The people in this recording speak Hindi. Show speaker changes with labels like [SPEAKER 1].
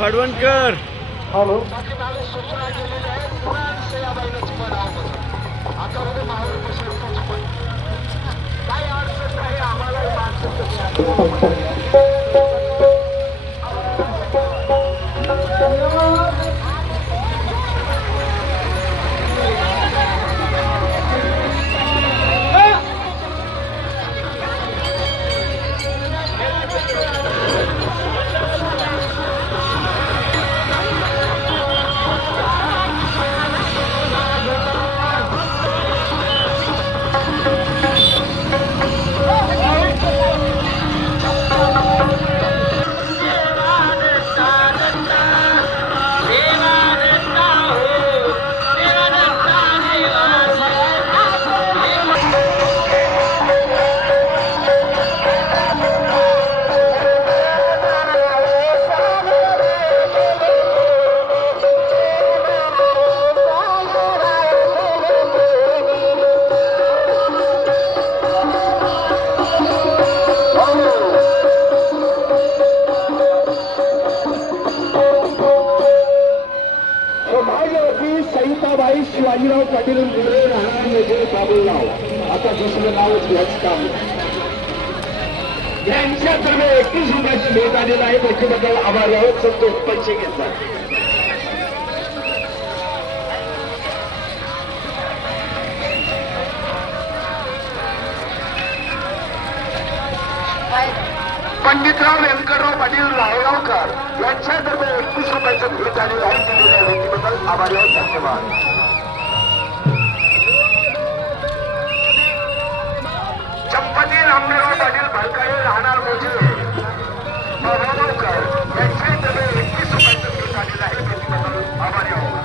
[SPEAKER 1] भाडवणकर.
[SPEAKER 2] हॅलो. काय अडचण नाही आम्हाला सईताबाई शिवाजीराव पाटील मुंबई राहणार म्हणजे बाबुलराव. आता दुसरं नाव याच काम. यांच्या सर्व एकतीस रुपयाची भेट आलेला आहे. त्याच्याबद्दल आभार आहोत. संतोष पैसे घेतला. पंडितराव व्यंकटराव पाटील रायगावकर यांच्यातर्फे एकतीस रुपयाचं भेट आलेलं आहे दिलेल्या भेटीबद्दल आभारी आहोत. धन्यवाद. चंपती पाटील राहणार मोजे. एकतीस रुपयाचं भेट आलेलं आहे. भेटीबद्दल आभारी आहोत.